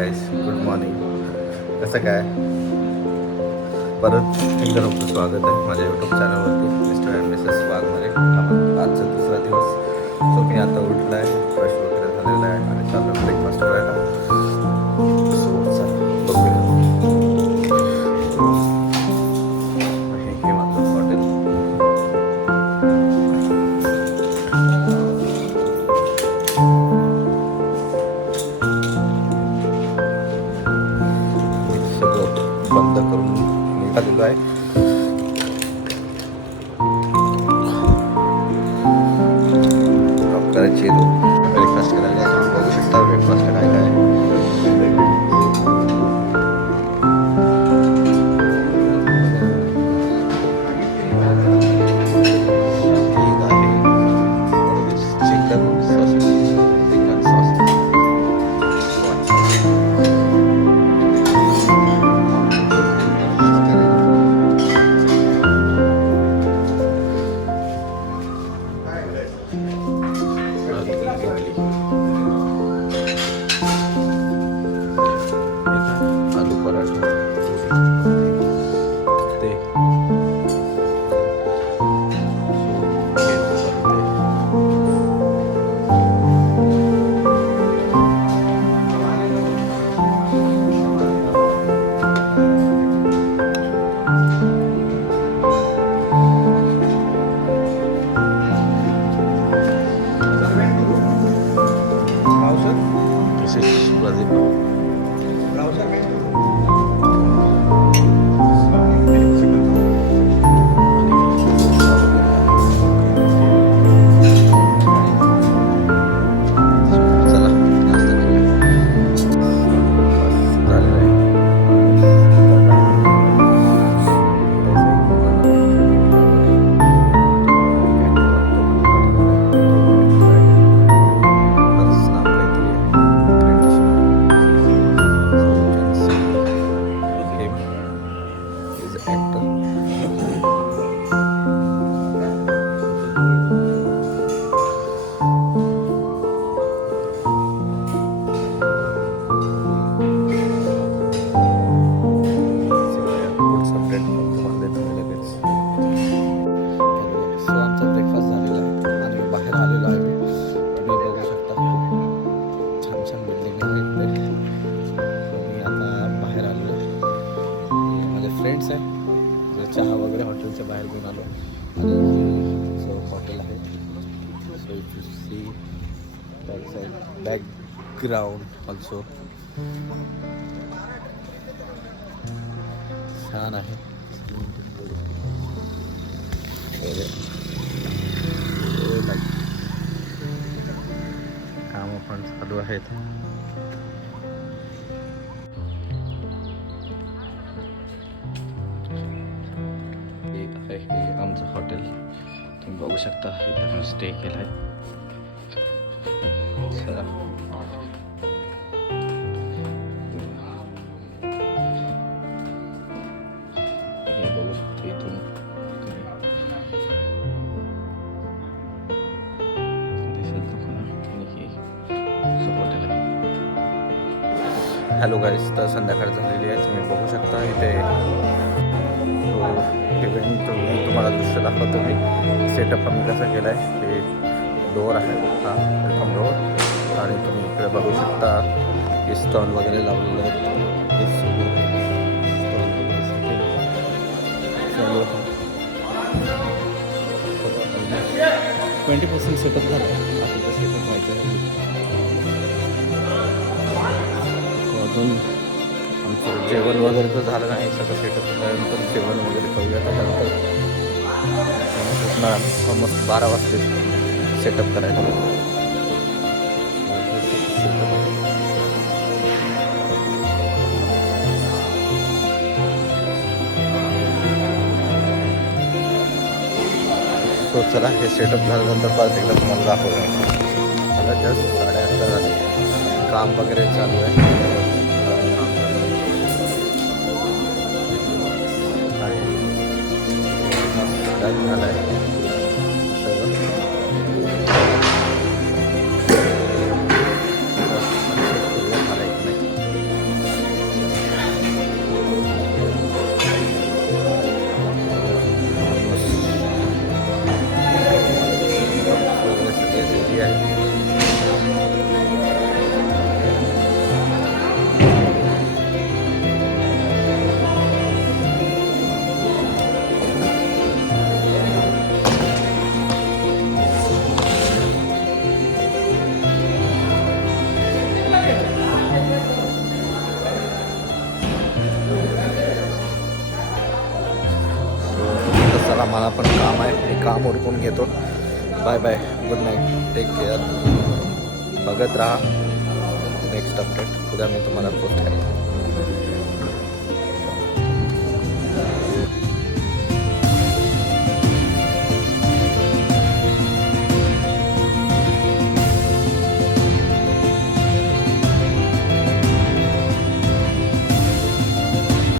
Good morning. कसं काय परत एकदा तुमचं स्वागत आहे माझ्या यूट्यूब चॅनलवरती मिस्टर अँड मिसेस वाघमध्ये. आजचा दुसरा दिवस. सो मी आता उठला आहे, फ्रेश वगैरे झालेला आहे आणि चालू ब्रेकफास्ट करायला. सो चला बघूया. हे माझं हॉटेल. बंद करून निघालेलो आहे. करायची ब्रेकफास्ट करायला बघू शकता. ब्रेकफास्ट काय काय चिकन सॉस, चिकन सॉस. आलू पराठा ते फ्रेंड्स आहे जो चहा वगैरे हॉटेलच्या बाहेर घेऊन आलो आणि जो हॉटेल आहे. So if you see back side background also छान आहे. कामं पण चालू आहेत. हे आमचं हॉटेल तुम्ही बघू शकता. इथे आम्ही स्टे केला आहे. चला हे बघू शकता इथून दिसेल तुम्हाला हॉटेल आहे. हॅलो गाईस, तर संध्याकाळ झालेली आहे. तुम्ही बघू शकता इथे इव्हेंट तुम्हाला दृश्य दाखवतो मी. सेटअप आम्ही कसं केलं आहे. हे डोअर आहे, हा वेलकम डोअर. आणि तुम्ही इकडे बघू शकता हे स्टॉल वगैरे लावलेले आहेत. हे सगळे स्टॉल वगैरे 20% सेटअप झालं आहे. बाकीचं सेटअप व्हायचं आहे अजून. आमचं जेवण वगैरे तर झालं नाही. सगळं सेटअप झाल्यानंतर जेवण वगैरे करूया. त्याच्यानंतर ऑलमोस्ट 12 वाजते सेटअप करायला. सो चला हे सेटअप झाल्यानंतर परत एकदा तुम्हाला दाखवतो. मला जस्ट 8:30 झाले. काम वगैरे चालू आहे. झालं आहे सगळं. मला पण काम आहे, मी काम उरकून घेतो. Bye bye, good night, take care. बघत राहा नेक्स्ट अपडेट, उद्या मी तुम्हाला पोस्ट करेन.